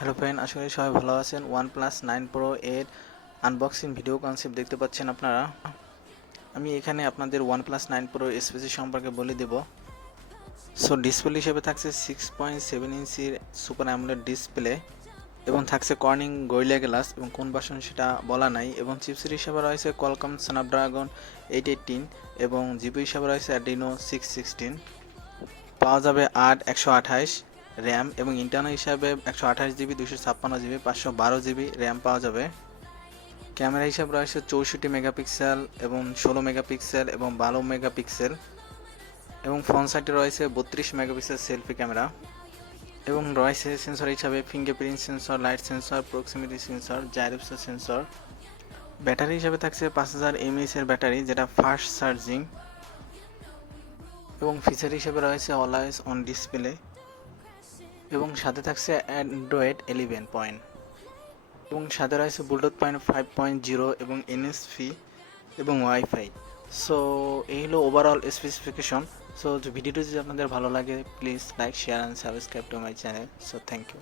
Hello friend, আশা করি সবাই ভালো আছেন। OnePlus 9 Pro এর আনবক্সিং ভিডিও কনসেপ্ট দেখতে পাচ্ছেন আপনারা। আমি এখানে আপনাদের OnePlus 9 Pro স্পেসি সম্পর্কে বলে দেব। সো ডিসপ্লে হিসেবে থাকছে 6.7 ইঞ্চির সুপার অ্যামোলেড ডিসপ্লে এবং থাকছে কর্নিং গরিলা গ্লাস এবং কোন ভার্সন সেটা বলা নাই, এবং চিপসেট হিসেবে রয়েছে কোয়ালকম স্ন্যাপড্রাগন 818 এবং জিবি হিসেবে রয়েছে অ্যাড্রিনো 616। পাওয়া যাবে 128 র্যাম এবং ইন্টারনাল হিসাবে 128 জিবি, 256 জিবি, 512 জিবি র্যাম পাওয়া যাবে। ক্যামেরা হিসাবে রয়েছে 64 মেগাপিক্সেল এবং 16 মেগাপিক্সেল এবং 12 মেগাপিক্সেল এবং ফ্রন্ট সাইডে রয়েছে 32 মেগাপিক্সেল সেলফি ক্যামেরা এবং রয়েছে সেন্সর হিসাবে fingerprint sensor, light sensor, proximity sensor, gyroscope sensor. Battery হিসাবে থাকছে 5000 mAh এর ব্যাটারি, যেটা ফাস্ট চার্জিং, এবং ফিচার হিসেবে রয়েছে অলওয়েজ অন ডিসপ্লে এবং সাথে থাকছে অ্যান্ড্রয়েড 11 পয়েন্ট এবং সাথে রয়েছে ব্লুটুথ 5.0 এবং এনএসপি এবং ওয়াইফাই। সো এই হলো ওভারঅল স্পেসিফিকেশন। সো ভিডিওটি যদি আপনাদের ভালো লাগে, please like, share and subscribe to my channel. So thank you.